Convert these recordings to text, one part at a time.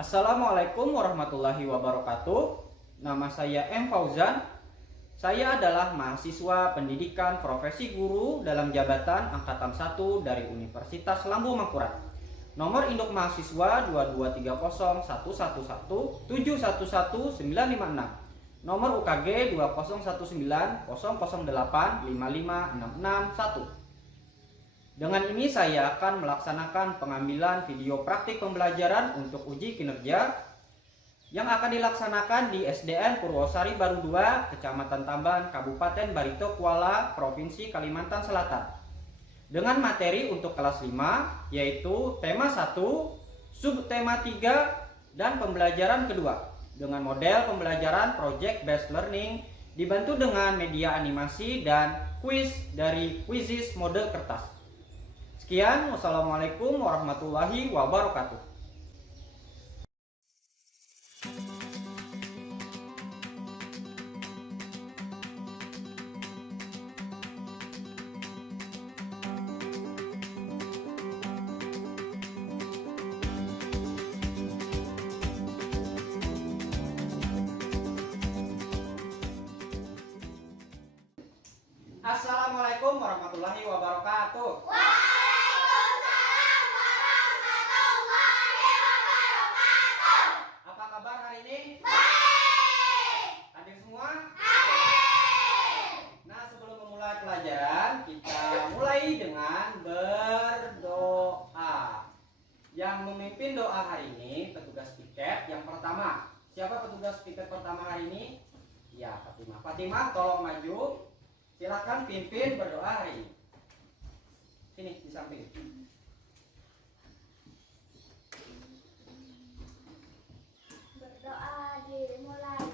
Assalamualaikum warahmatullahi wabarakatuh. Nama saya M. Fauzan. Saya adalah mahasiswa pendidikan profesi guru dalam jabatan Angkatan 1 dari Universitas Lambung Mangkurat. Nomor induk mahasiswa 2210111711956. Nomor UKG 2019008556661. Dengan ini saya akan melaksanakan pengambilan video praktik pembelajaran untuk uji kinerja yang akan dilaksanakan di SDN Purwosari Baru 2, Kecamatan Tamban, Kabupaten Barito Kuala, Provinsi Kalimantan Selatan. Dengan materi untuk kelas 5 yaitu tema 1, subtema 3, dan pembelajaran kedua dengan model pembelajaran project based learning dibantu dengan media animasi dan kuis dari Quizizz mode kertas. Sekian, wassalamualaikum warahmatullahi wabarakatuh. Assalamualaikum warahmatullahi wabarakatuh. Apa kabar hari ini? Baik. Hadir semua? Hadir. Nah, sebelum memulai pelajaran, kita mulai dengan berdoa. Yang memimpin doa hari ini petugas piket yang pertama. Siapa petugas piket pertama hari ini? Ya, Fatimah. Fatimah, tolong maju. Silakan pimpin berdoa hari ini. Sini di samping. Berdoa dimulai.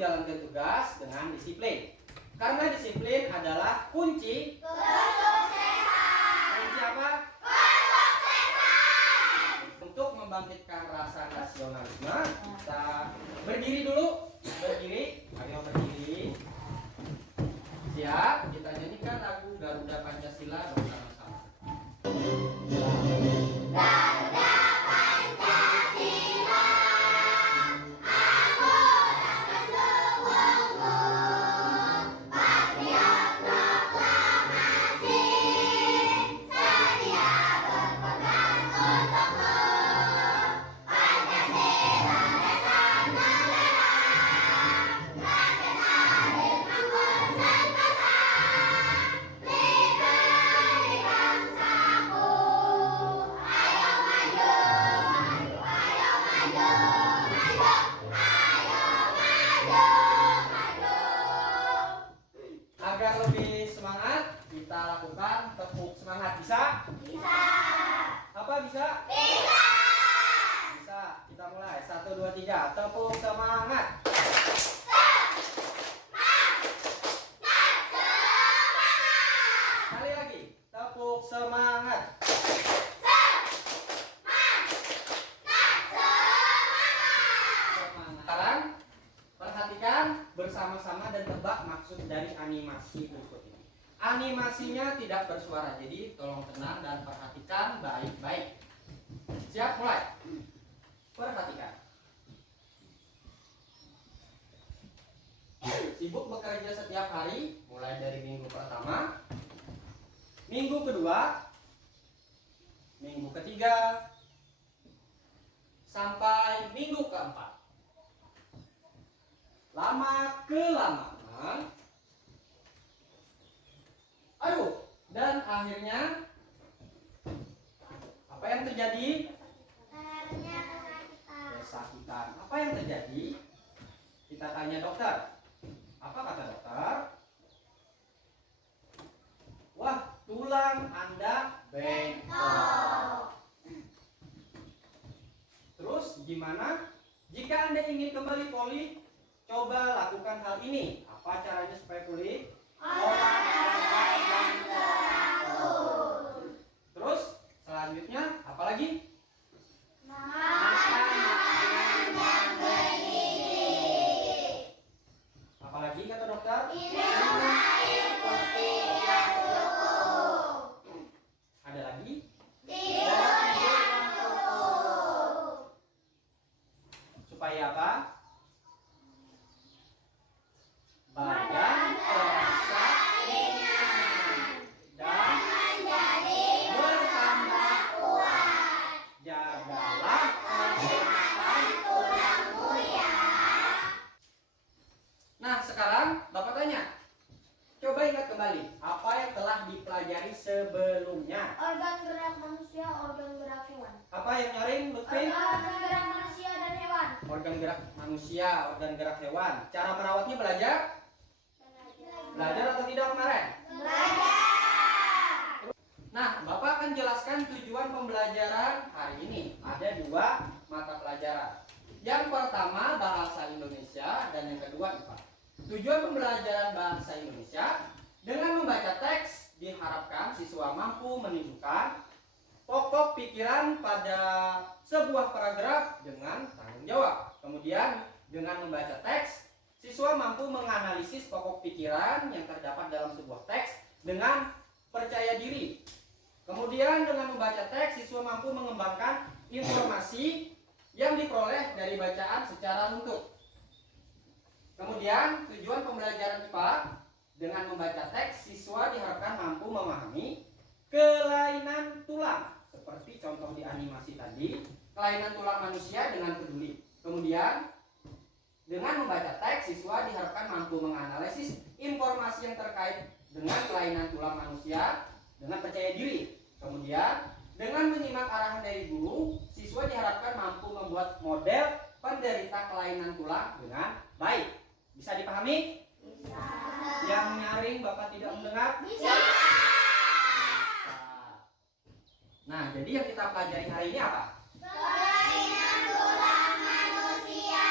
Jalankan tugas dengan disiplin. Karena disiplin adalah kunci Kesuksesan. kunci apa? Kesuksesan. Untuk membangkitkan rasa nasionalisme, kita berdiri dulu. Berdiri. Ayo berdiri. Siap, kita nyanyikan lagu Garuda Pancasila bersama-sama. Garuda Agar lebih semangat, kita lakukan tepuk semangat. Bisa? bisa. Apa bisa? Bisa. Bisa. Kita mulai. 1, 2, 3. Tepuk semangat. Sekali lagi. Tepuk semangat. Sekarang perhatikan bersama-sama dan tebak maksud dari animasi berikut ini. Animasinya tidak bersuara, jadi tolong tenang dan perhatikan baik-baik. Siap, mulai. Perhatikan. Sibuk bekerja setiap hari, mulai dari minggu pertama, minggu kedua, minggu ketiga, sampai minggu keempat. Lama-kelamaan, dan akhirnya apa yang terjadi? Akhirnya kesakitan. Kesakitan. Apa yang terjadi? Kita tanya dokter. Apa kata dokter? Wah, tulang Anda bengkok. Terus gimana? Jika Anda ingin kembali pulih, coba lakukan hal ini. Apa caranya supaya pulih? Olahraga yang teratur. Terus selanjutnya apa lagi? Makan makanan yang bergizi. Apalagi kata dokter? Minum air putih yang cukup. Ada lagi? Tidur yang cukup. Supaya apa? Badan terasa ringan dan Menjadi bertambah kuat. jagalah Kesehatan tulangmu ya. Nah, sekarang Bapak tanya. Coba ingat kembali apa yang telah dipelajari sebelumnya. Organ gerak manusia, organ gerak hewan. Apa yang nyaring, Lutfi? Organ gerak manusia dan hewan. Organ gerak manusia, organ gerak hewan. Cara merawatnya belajar? Belajar atau tidak kemarin? Belajar. Nah, Bapak akan jelaskan tujuan pembelajaran hari ini. Ada 2 mata pelajaran. Yang pertama bahasa Indonesia dan yang kedua IPA. Tujuan pembelajaran bahasa Indonesia dengan membaca teks diharapkan siswa mampu menunjukkan pokok pikiran pada sebuah paragraf dengan tanggung jawab. Kemudian dengan membaca teks, siswa mampu menganalisis pokok pikiran yang terdapat dalam sebuah teks dengan percaya diri. Kemudian dengan membaca teks, siswa mampu mengembangkan informasi yang diperoleh dari bacaan secara utuh. Kemudian tujuan pembelajaran IPA dengan membaca teks, siswa diharapkan mampu memahami kelainan tulang. Seperti contoh di animasi tadi, kelainan tulang manusia dengan peduli. Kemudian dengan membaca teks, siswa diharapkan mampu menganalisis informasi yang terkait dengan kelainan tulang manusia dengan percaya diri. Kemudian dengan menyimak arahan dari guru, siswa diharapkan mampu membuat model penderita kelainan tulang dengan baik. Bisa dipahami? Bisa. Yang nyaring Bapak tidak mendengar? Bisa. Nah, jadi yang kita pelajari hari ini apa? Kelainan tulang manusia.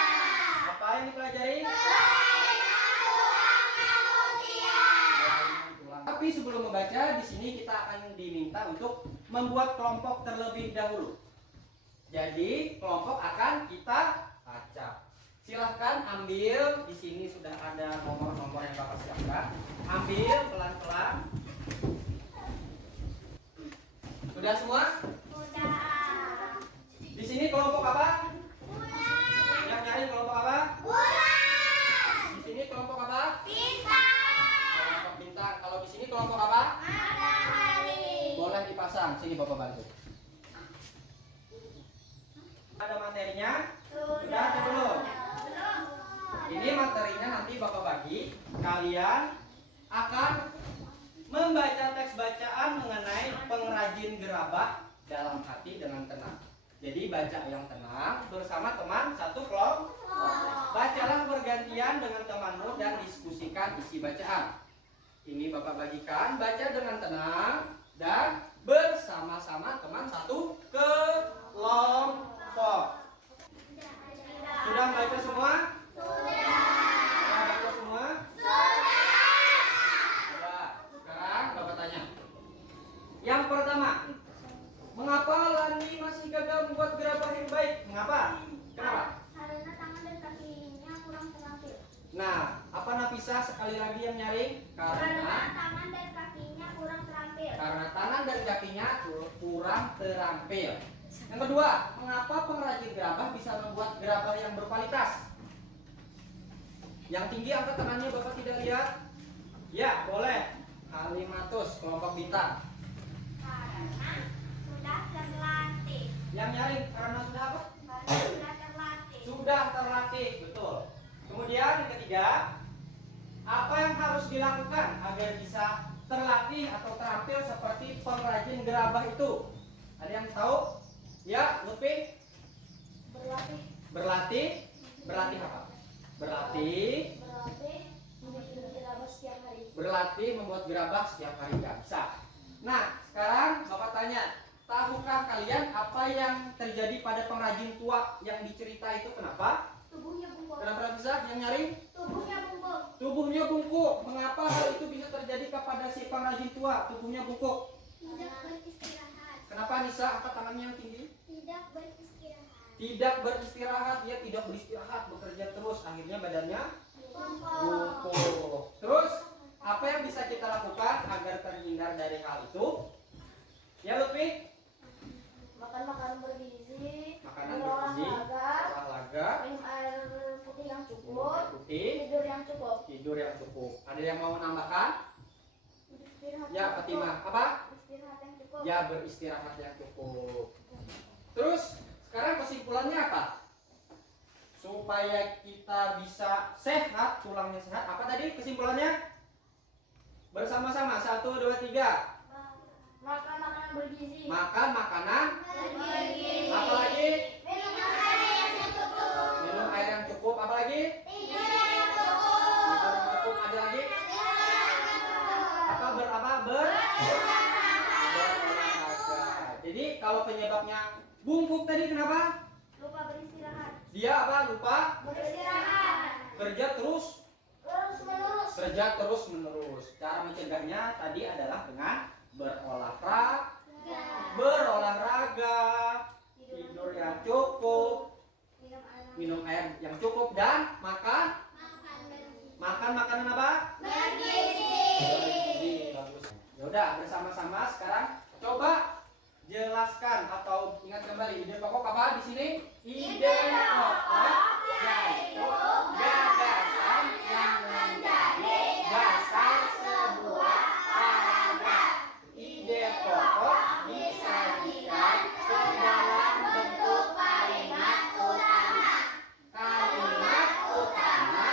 Apa yang dipelajari? Kelainan tulang manusia. Kelainan tulang. Tapi sebelum membaca, di sini kita akan diminta untuk membuat kelompok terlebih dahulu. Jadi, kelompok akan kita baca. Silahkan ambil, di sini sudah ada nomor-nomor yang Bapak siapkan. Ambil pelan-pelan. Sudah semua? Udah. Di sini kelompok apa? Bulan. Yang nyari kelompok apa? Bulan. Di sini kelompok apa? Bintang. Kelompok bintang. Kalau di sini kelompok apa? Matahari. Boleh dipasang. Sini Bapak bantu. Ada materinya? Sudah atau belum? Belum. Ini materinya nanti Bapak bagi. Kalian akan membaca teks bacaan mengenai pengrajin gerabah dalam hati dengan tenang. Jadi baca yang tenang bersama teman satu kelompok. Bacalah bergantian dengan temanmu dan diskusikan isi bacaan. Ini Bapak bagikan, baca dengan tenang dan bersama-sama teman satu kelompok. Sudah baca semua? Sudah baca semua? Sudah. Sekarang Bapak tanya. Yang pertama, mengapa Lani masih gagal membuat gerabah yang baik? Mengapa? Kenapa? Karena tangan dan kakinya kurang terampil. Nah, apa Nafisa sekali lagi yang nyaring? Karena tangan dan kakinya kurang terampil. Karena tangan dan kakinya kurang terampil. Yang kedua, mengapa pengrajin gerabah bisa membuat gerabah yang berkualitas? Yang tinggi angkat tangannya, Bapak tidak lihat? Ya, boleh. Halimatus, kelompok bintang. Karena sudah terlatih. Yang nyaring karena sudah apa? Karena sudah terlatih. Sudah terlatih, betul. Kemudian yang ketiga, apa yang harus dilakukan agar bisa terlatih atau terampil seperti pengrajin gerabah itu? Ada yang tahu? Ya, Lutfi? Berlatih. Berlatih? Berlatih apa? Berlatih Berlatih membuat gerabah setiap hari. Berlatih membuat gerabah setiap hari, nggak bisa. Nah, sekarang Bapak tanya, tahukah kalian apa yang terjadi pada pengrajin tua yang dicerita itu? Kenapa? Tubuhnya bungkuk. Kenapa bisa? Yang nyari? Tubuhnya bungkuk. Tubuhnya bungkuk. Mengapa hal itu bisa terjadi kepada si pengrajin tua? Tubuhnya bungkuk. Tidak beristirahat. Kenapa Nisa? Angkat tangannya yang tinggi. Tidak beristirahat. Tidak beristirahat, dia tidak beristirahat, bekerja terus, akhirnya badannya Bungkuk. bungkuk. Terus, apa yang bisa kita lakukan agar terhindar dari hal itu? Ya, Lutfi? Makan makanan bergizi. Makanan bergizi, Olahraga. olahraga, Minum air putih yang minum air cukup. putih, Tidur yang cukup. tidur yang cukup. Ada yang mau menambahkan? Istirahat Ya, yang Fatimah. cukup. Apa? Istirahat yang cukup. Ya, beristirahat yang cukup. Terus, sekarang kesimpulannya apa? Supaya kita bisa sehat, tulangnya sehat. Apa tadi kesimpulannya? Bersama-sama, 1, 2, 3. Makan makanan bergizi. Makan makanan. Bergizi. Apa lagi? Minum air yang cukup. Minum air yang cukup. Apa lagi? Tidur yang cukup. Tidur yang cukup. Ada lagi? Apa berolahraga. Jadi kalau penyebabnya bungkuk tadi kenapa? Lupa beristirahat. Dia apa? Lupa Beristirahat. kerja terus. Terus menerus. Kerja terus menerus. Cara mencegahnya tadi adalah dengan berolahraga, tidur yang cukup, minum air yang cukup, dan makan makanan apa? Bergizi. Bagus. Yaudah, bersama-sama sekarang coba jelaskan atau ingat kembali ide pokok apa di sini? Ide pokok yaitu gagasan yang menjadi dasar sebuah paragraf. Ide pokok disajikan ke dalam bentuk kalimat utama. Kalimat utama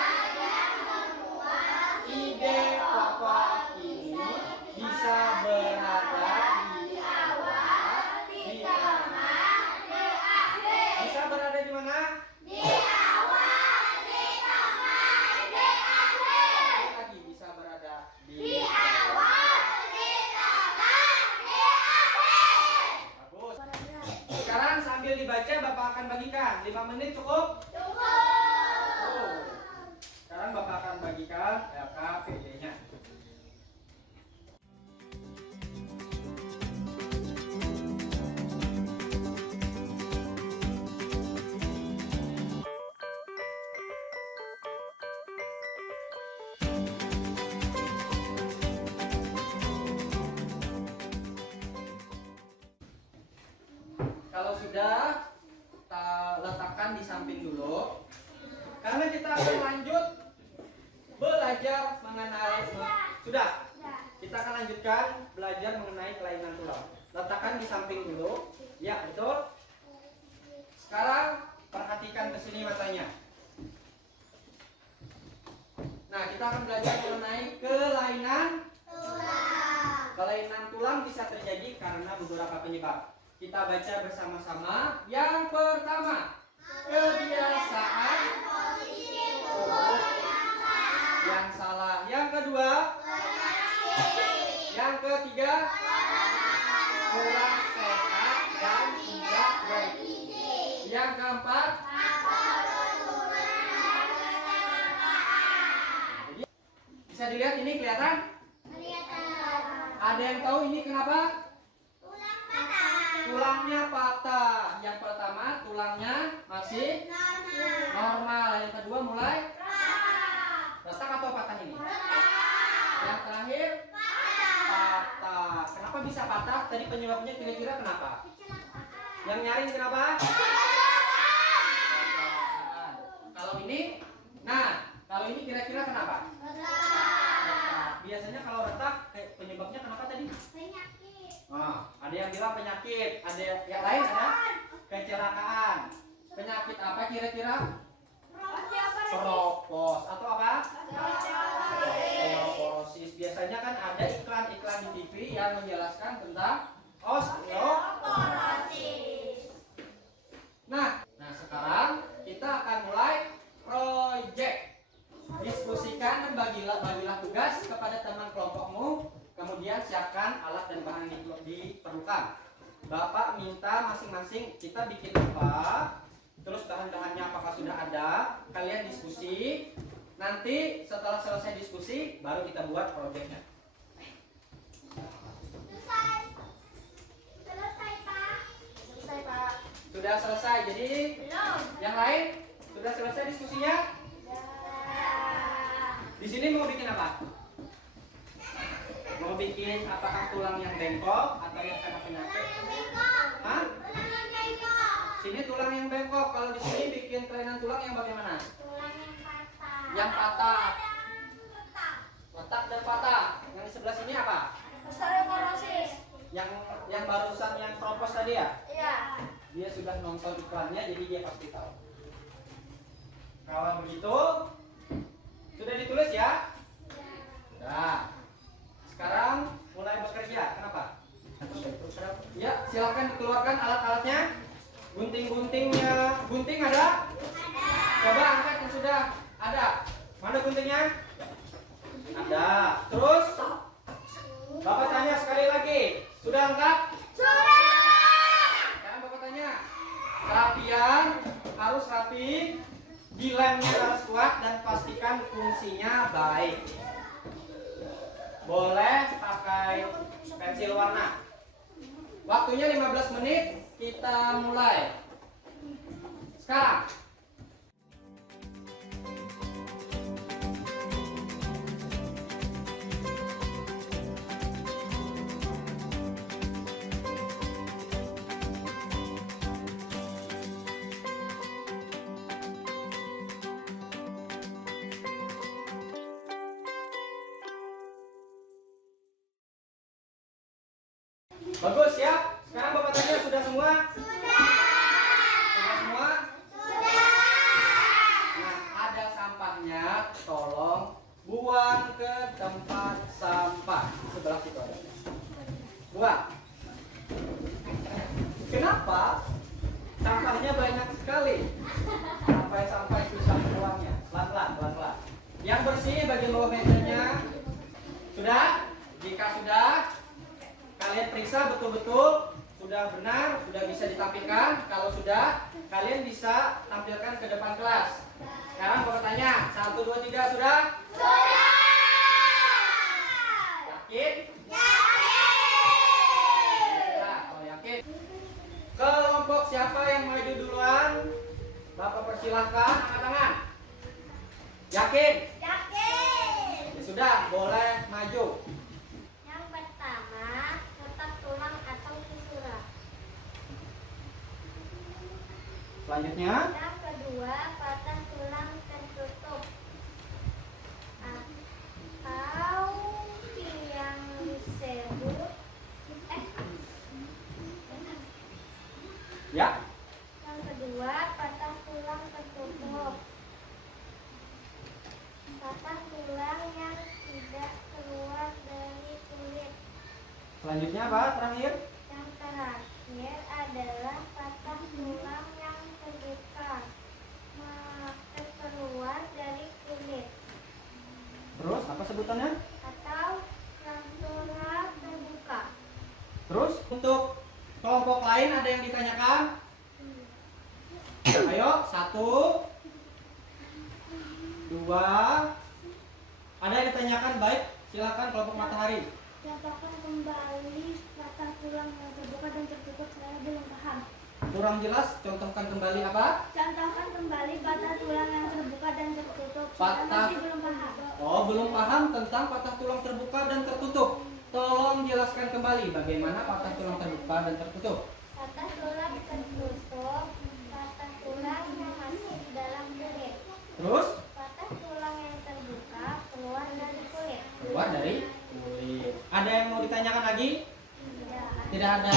ide pokok ini bisa berada di awal, di tengah, di akhir. Bisa berada di mana? Di awal, di tengah, di akhir. Lagi bisa berada di awal, di tengah, di akhir. Bagus. Sekarang sambil dibaca Bapak akan bagikan. 5 menit cukup? Oh. Sekarang Bapak akan bagikan LKPD-nya. Kalau sudah, kita letakkan di samping dulu. Karena kita akan lanjut belajar mengenai sudah. Kita akan lanjutkan belajar mengenai kelainan tulang. Letakkan di samping dulu. Ya, betul. Sekarang perhatikan ke sini matanya. Nah, kita akan belajar mengenai kelainan tulang. Kelainan tulang bisa terjadi karena beberapa penyebab. Kita baca bersama-sama. Yang pertama, kebiasaan tubuh yang salah. Yang kedua, yang ketiga, kurang sehat dan tidak bergizi. Yang keempat, bisa dilihat ini kelihatan? Ada yang tahu ini kenapa? Tulangnya patah. Yang pertama tulangnya masih normal. Yang kedua mulai retak atau patah ini? Yang terakhir patah. Kenapa bisa patah? Tadi penyebabnya kira-kira kenapa? Yang nyaring kenapa? Kalau ini, kalau ini kira-kira kenapa? Biasanya kalau retak, penyebabnya kenapa tadi? Penyakit. Ada yang bilang penyakit, ada yang lain ada kecelakaan. Penyakit apa kira-kira? Keropos atau apa? Osteoporosis. Biasanya kan ada iklan-iklan di TV yang menjelaskan tentang osteoporosis. Nah, sekarang kita akan mulai project. Diskusikan dan bagilah tugas kepada teman kelompokmu. Kemudian siapkan alat dan bahan yang diperlukan. Bapak minta masing-masing kita bikin apa? Terus bahan-bahannya apakah sudah ada? Kalian diskusi. Nanti setelah selesai diskusi, baru kita buat proyeknya. Selesai, Pak. Selesai, Pak. Sudah selesai. Jadi Belum. yang lain sudah selesai diskusinya. Di sini mau bikin apa? Mau bikin apakah tulang yang bengkok atau yang kena penyakit? Hah? Sini tulang yang bengkok. Kalau di sini bikin kelainan tulang yang bagaimana? Tulang yang patah. Yang patah. Retak dan patah. Yang di sebelah sini apa? Osteoporosis. Yang barusan yang keropos tadi ya? Iya. Dia sudah nonton iklannya, jadi dia pasti tahu. Kalau begitu, sudah ditulis ya? Sudah. Sekarang mulai bekerja. Kenapa? Ya, silakan dikeluarkan alat-alatnya. Gunting-guntingnya. Gunting ada? Coba angkat yang sudah ada. Mana guntingnya? Ada. Terus Bapak tanya sekali lagi. Sudah lengkap? Sekarang Bapak tanya. Rapian harus rapi. Dilemnya harus kuat dan pastikan fungsinya baik. Boleh pakai pensil warna. Waktunya 15 menit. Kita mulai sekarang. Bagus ya. Sekarang Bapak tanya sudah semua? Sudah semua? Nah, ada sampahnya, tolong buang ke tempat sampah. Sebelah situ ada. Buang. Kenapa? Sampahnya banyak sekali. Sampai susah buangnya. Pelan-pelan. Yang bersih bagian bawah mejanya. Sudah? Jika sudah, kalian periksa betul-betul sudah benar, sudah bisa ditampilkan. Kalau sudah, kalian bisa tampilkan ke depan kelas. Sekarang Bapak tanya, 1, 2, 3 sudah? Sudah! Yakin? Nah, kalau yakin. Kelompok siapa yang maju duluan? Bapak persilahkan, angkat tangan. Yakin? Ya sudah, boleh maju. Yang pertama, retak tulang atau fisura. Selanjutnya, Yang kedua, patah tulang tertutup atau yang disebut ya. Yang kedua, patah tulang tertutup. Patah tulang yang tidak keluar dari kulit. Selanjutnya apa? Terakhir. Yang terakhir adalah patah tulang yang terbuka, keluar dari kulit, Terus apa sebutannya? atau rantula terbuka. Terus untuk kelompok lain ada yang ditanyakan? Ayo, 1, 2. Ada yang ditanyakan? Baik, silakan kelompok matahari. Contohkan kembali patah tulang yang terbuka dan tertutup. Saya belum paham. Kurang jelas, contohkan kembali apa? Contohkan kembali patah tulang yang terbuka dan tertutup. Saya Patah. masih belum paham. Oh, belum paham tentang patah tulang terbuka dan tertutup. Tolong jelaskan kembali bagaimana patah tulang terbuka dan tertutup. Patah tulang tertutup, patah tulang yang masih di dalam kulit. Terus Patah tulang yang terbuka keluar dari kulit. keluar dari kulit. Ada yang mau ditanyakan lagi? Tidak. Tidak ada.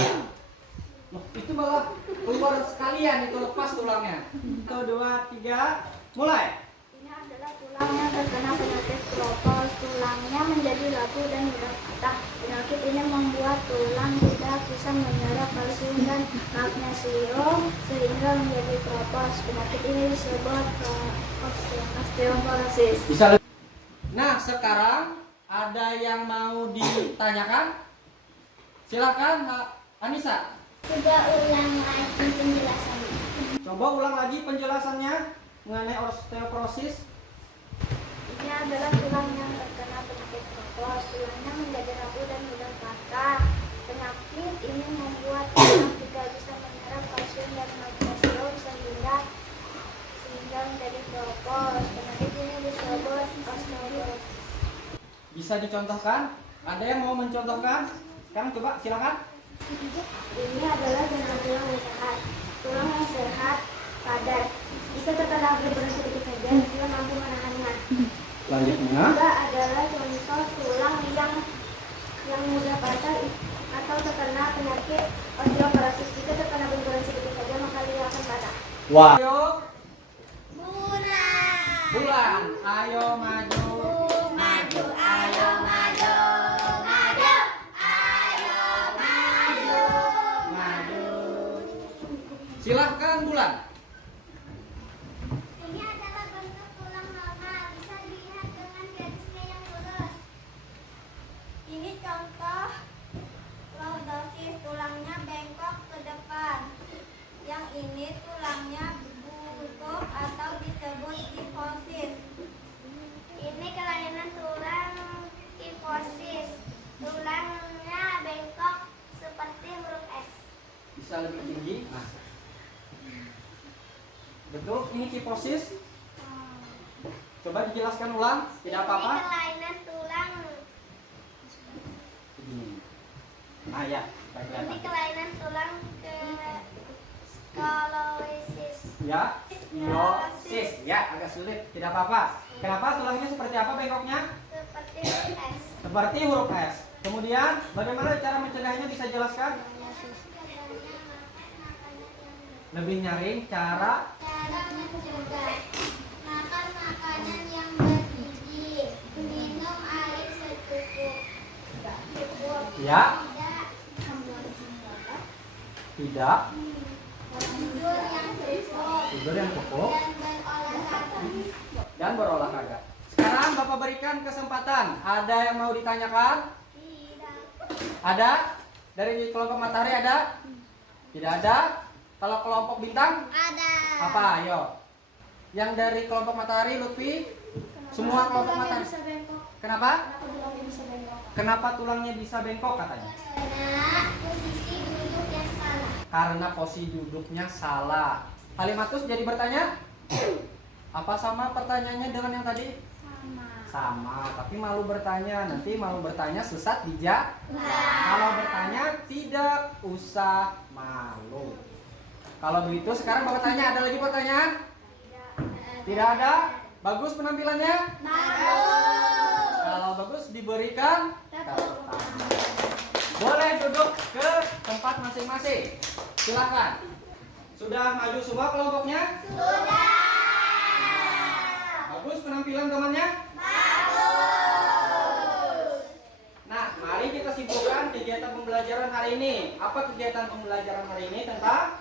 Loh, itu malah keluar sekalian, itu lepas tulangnya. 1, 2, 3, mulai. Ini adalah tulang yang terkena penyakit kropos. Tulangnya menjadi laku dan mudah patah. Penyakit ini membuat tulang tidak bisa menyerap kalsium dan magnesium sehingga menjadi kropos. Penyakit ini disebut osteoporosis. Bisa. Nah, sekarang ada yang mau ditanyakan? Silakan, Anissa. Coba ulang lagi penjelasannya. Coba ulang lagi penjelasannya mengenai osteoporosis. Ini adalah tulang yang terkena penyakit kropos. Tulangnya menjadi rapuh dan mudah patah. Penyakit ini membuat tulang tidak bisa menyerap kalsium dan magnesium sehingga menjadi kropos. Penyakit ini disebut osteoporosis. Bisa dicontohkan? Ada yang mau mencontohkan? Sekarang coba, silakan. Ini adalah bentuk tulang yang sehat. Tulang yang sehat, padat. Jika terkena gebrakan sedikit saja, dia mampu menahannya. Selanjutnya, Juga adalah contoh tulang yang mudah patah atau terkena penyakit osteoporosis. Jika terkena benturan sedikit saja, maka dia akan patah. wah. Ayo, Bulan. bulan. Ayo maju. Maju, ayo maju. Maju, ayo maju. Maju. Silahkan bulan. Ini adalah bentuk tulang normal. Bisa dilihat dengan garisnya yang lurus. Ini contoh lordosis, tulangnya bengkok ke depan. Yang ini tulangnya bungkuk atau disebut kifosis. Ini kelainan tulang kifosis. Tulangnya bengkok seperti huruf S. Bisa lebih tinggi. Nah. Betul, ini kifosis. Coba dijelaskan ulang, tidak apa-apa. Ini kelainan tulang. Begini. Ah ya, baik, Ini baik. kelainan tulang ke skolosis. Ya, sklerosis. Ya, agak sulit, tidak apa-apa. Kenapa tulangnya seperti apa bengkoknya? Seperti huruf S. Seperti huruf S. Kemudian, bagaimana cara mencegahnya, bisa jelaskan? Lebih nyaring cara. Cara mencegah: makan makanan yang bergizi, minum air secukupnya, Ya, tidak tidak. tidur yang cukup, Tidur yang cukup dan berolahraga. dan berolahraga. Sekarang Bapak berikan kesempatan. Ada yang mau ditanyakan? Tidak. Ada? Dari kelompok matahari ada? Tidak ada? Kalau kelompok bintang? Ada. Apa? Ayo. Yang dari kelompok matahari, Lutfi? Semua kelompok matahari. Bisa bengkok. Kenapa? Kenapa tulangnya bisa bengkok? Kenapa tulangnya bisa bengkok katanya? Karena posisi duduk yang salah. Karena posisi duduknya salah. Halimatus jadi bertanya? Apa sama pertanyaannya dengan yang tadi? Sama. Sama, tapi malu bertanya. Nanti malu bertanya sesat dijawab. Kalau bertanya tidak usah malu. Kalau begitu sekarang Bapak tanya, ada lagi pertanyaan? Tidak ada? Bagus penampilannya? Bagus. Kalau bagus diberikan tepuk tangan. Boleh duduk ke tempat masing-masing. Silakan. Sudah maju semua kelompoknya? Sudah. Bagus penampilan temannya? Bagus. Nah, mari kita simpulkan kegiatan pembelajaran hari ini. Apa kegiatan pembelajaran hari ini tentang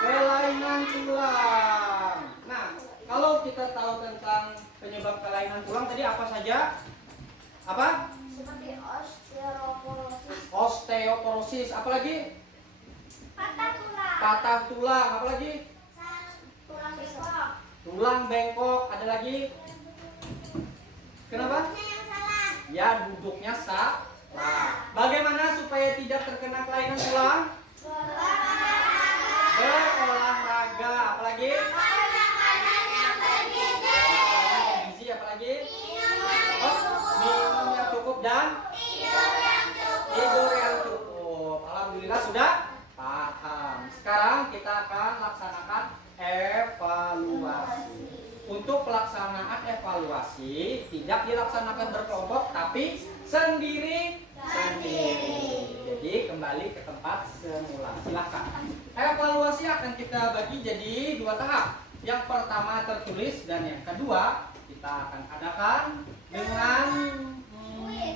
kelainan tulang. Nah, kalau kita tahu tentang penyebab kelainan tulang tadi apa saja? Apa? Seperti osteoporosis. Osteoporosis. Apalagi? Patah tulang. Patah tulang. Apalagi? Tulang bengkok. Tulang bengkok. Ada lagi? Kenapa? Yang salah. Ya, duduknya salah. Bagaimana supaya tidak terkena kelainan tulang? Berolahraga. Apalagi? Makanan yang bergizi. Gizi. Apalagi? Minum yang cukup dan Tidur yang cukup. tidur yang cukup. Alhamdulillah sudah paham. evaluasi tidak dilaksanakan berkelompok tapi sendiri-sendiri. Jadi kembali ke tempat semula. Silakan. Evaluasi akan kita bagi jadi 2 tahap. Yang pertama tertulis dan yang kedua kita akan adakan dengan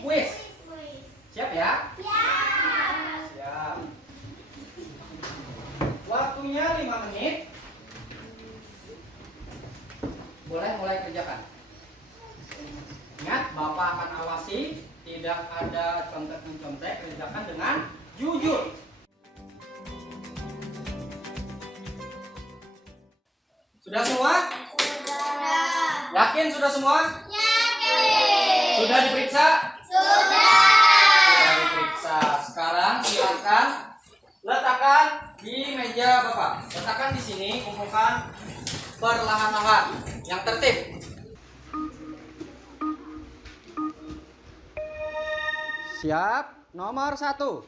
kuis. Siap ya? Siap. Waktunya 5 menit. Boleh mulai kerjakan. Ingat, Bapak akan awasi, tidak ada contek-mencontek, kerjakan dengan jujur. Sudah semua? Sudah. Yakin sudah semua? Yakin. Sudah diperiksa? Sudah. Sudah diperiksa. Sekarang silakan letakkan di meja Bapak. Letakkan di sini, kumpulkan perlahan-lahan yang tertib. Siap. Nomor 1.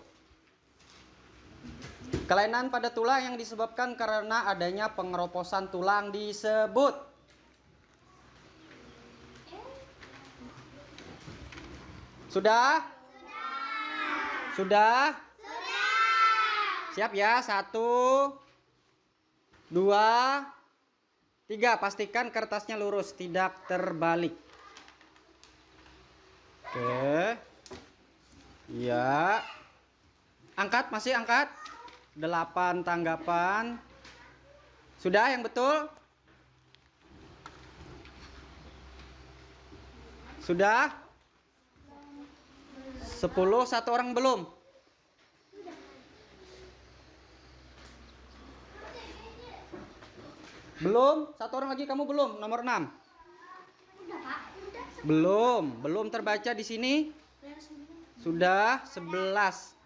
Kelainan pada tulang yang disebabkan karena adanya pengeroposan tulang disebut. Sudah? Sudah? Siap ya? 1, 2, 3. Pastikan kertasnya lurus, tidak terbalik. Oke. Ya. Angkat, masih angkat. 8 tanggapan. Sudah yang betul? Sudah? 10, 1 orang belum. Belum? 1 orang lagi kamu belum. Nomor 6. Belum terbaca di sini. Sudah 11.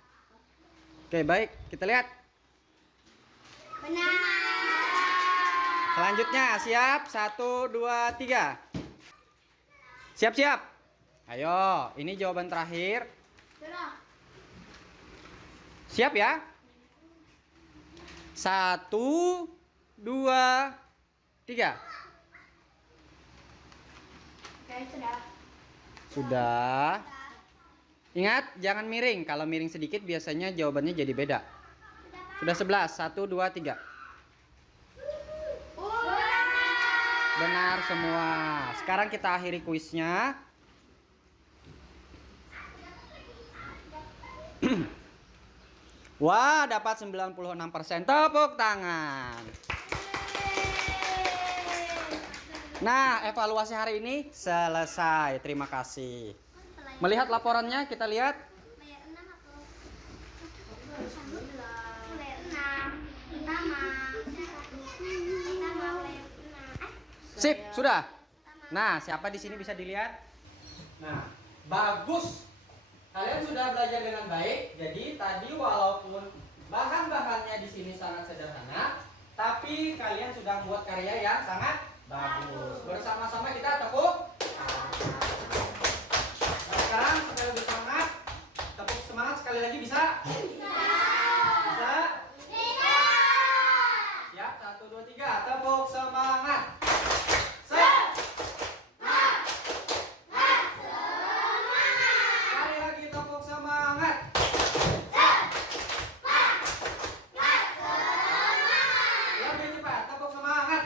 Oke, baik. Kita lihat. Benar. Selanjutnya, siap? 1, 2, 3. Siap-siap. Ayo, ini jawaban terakhir. Siap ya? 1, 2, 3. Oke, sudah. Sudah. Ingat, jangan miring. Kalau miring sedikit biasanya jawabannya jadi beda. Sudah 11. 1, 2, 3. Benar semua. Sekarang kita akhiri kuisnya. Wah, dapat 96%. Tepuk tangan. Nah, evaluasi hari ini selesai. Terima kasih. Melihat laporannya, kita lihat. Sip, sudah. Nah, siapa di sini bisa dilihat? Nah, bagus. Kalian sudah belajar dengan baik. Jadi tadi walaupun bahan-bahannya di sini sangat sederhana, tapi kalian sudah membuat karya yang sangat bagus. Bersama-sama kita tepuk. Nah, sekarang sekali lebih semangat. Tepuk semangat sekali lagi bisa? Bisa? Siap, 1, 2, 3. Tepuk semangat. Sekali lagi tepuk semangat. Lebih cepat, tepuk semangat.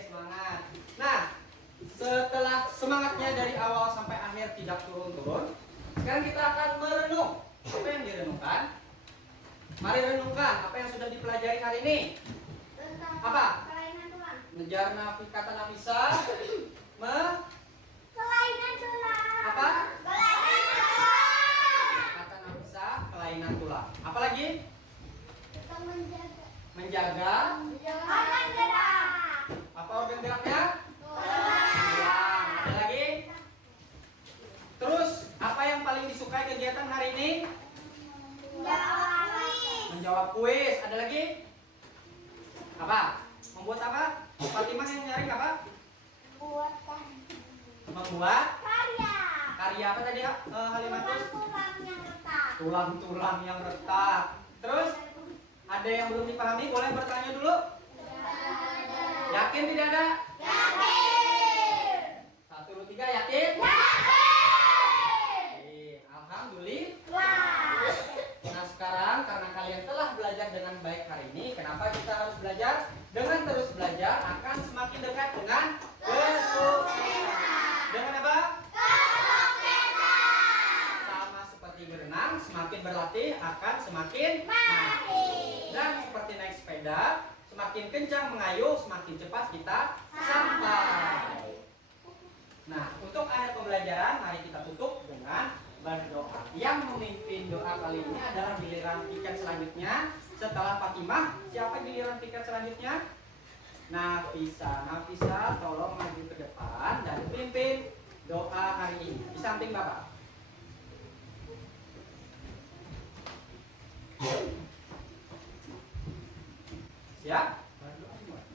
Semangat. Nah, setelah semangatnya dari awal sampai akhir tidak turun-turun, sekarang kita akan merenung. Apa yang direnungkan? Mari renungkan apa yang sudah dipelajari hari ini. Apa? Ngejar kata Nafisa. Kelainan tulang. Apa? Kelainan tulang. Kata Nafisa, kelainan tulang. Apa lagi? Menjaga. Menjaga. Organ gerak. Apa organ geraknya? Tulang. Tulang. Ada lagi? Terus, apa yang paling disukai kegiatan hari ini? Menjawab kuis. Ada lagi? Apa? Membuat apa? Fatimah yang nyari apa? Buatan Membuat karya. karya apa tadi ya? Halimatus? Tulang yang retak. Tulang-tulang yang retak. Terus, ada yang belum dipahami? Boleh bertanya dulu? Yakin tidak ada? Yakin. 1, 2, 3 yakin? Yakin. Alhamdulillah. Nah sekarang karena kalian telah belajar dengan baik hari ini, kenapa kita harus belajar? Dengan terus belajar akan semakin dekat dengan kesuksesan. Dengan apa? Sama seperti berenang, semakin berlatih akan semakin mahir. Dan seperti naik sepeda, semakin kencang mengayuh, semakin cepat kita sampai. Nah, untuk akhir pembelajaran, mari kita tutup dengan berdoa. Yang memimpin doa kali ini adalah giliran piket selanjutnya. Setelah Fatimah, siapa giliran piket selanjutnya? Nafisa. Nafisa, tolong maju ke depan dan pimpin doa hari ini. Di samping Bapak. Siap?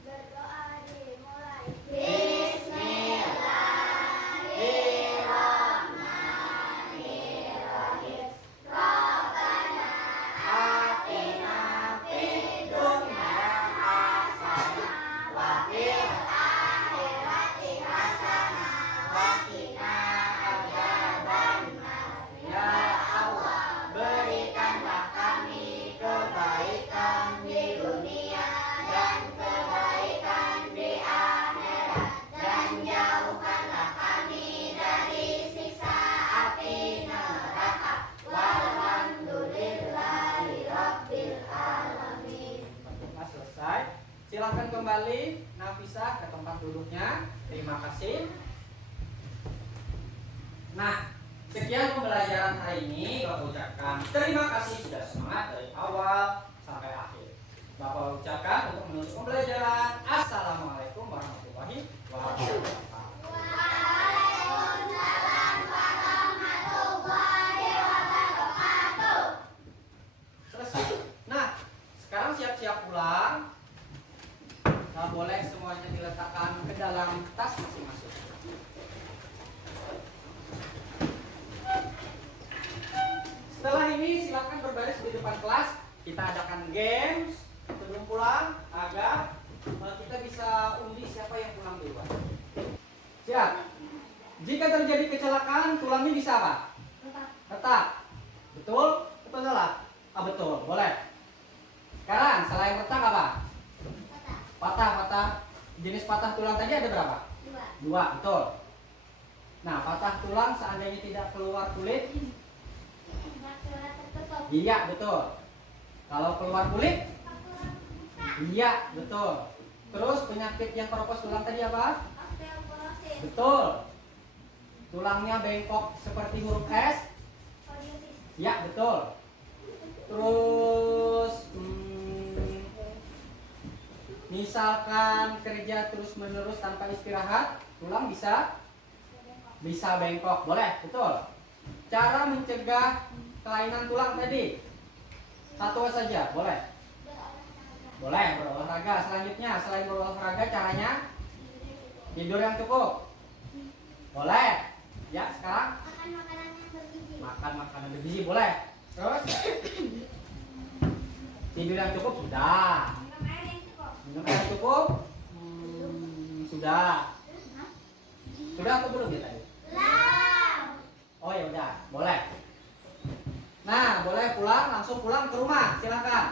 Berdoa dimulai. Bismillahirrahmanirrahim. Rabbana atina fid dunya hasanah wa fil akhirati hasanah wa qina adzabannar. Ya Allah, berikanlah kami kebaikan di dunia dan kebaikan di akhirat, dan jauhkanlah kami dari siksa api neraka. Walhamdulillahi rabbil alamin. Nah, selesai. Silahkan kembali Nafisa ke tempat duduknya. Terima kasih. Nah, sekian pembelajaran hari ini. Bapak ucapkan terima kasih sudah semangat dari awal sampai akhir. Bapak ucapkan untuk menutup pembelajaran. Assalamualaikum warahmatullahi wabarakatuh. Waalaikumsalam warahmatullahi wabarakatuh. Selesai. Nah, sekarang siap-siap pulang. Nah, boleh semuanya diletakkan ke dalam tas masing-masing. Setelah ini silakan berbaris di depan kelas. Kita adakan games sebelum pulang agar kita bisa undi siapa yang pulang duluan. Siap. Jika terjadi kecelakaan, tulangnya bisa apa? Retak. Betul? Betul salah? Betul. Boleh. Sekarang selain retak apa? Patah. Jenis patah tulang tadi ada berapa? 2. Betul. Nah, patah tulang seandainya tidak keluar kulit. Iya, betul. Kalau keluar kulit? Iya, betul. Terus penyakit yang keropos tulang tadi apa? Betul. Tulangnya bengkok seperti huruf S? Ya, betul. Terus misalkan kerja terus-menerus tanpa istirahat, tulang bisa bengkok. Boleh, betul. Cara mencegah kelainan tulang tadi satu saja, boleh. Boleh berolahraga. Selanjutnya, selain berolahraga, caranya tidur yang cukup. Boleh. Ya, sekarang Makan makanan yang bergizi. makan makanan bergizi, boleh. Terus tidur yang cukup sudah. Minum air yang cukup. Minum air cukup sudah. Sudah atau belum ya tadi? Belum. Oh ya udah, boleh. Nah, boleh pulang, langsung pulang ke rumah. Silakan.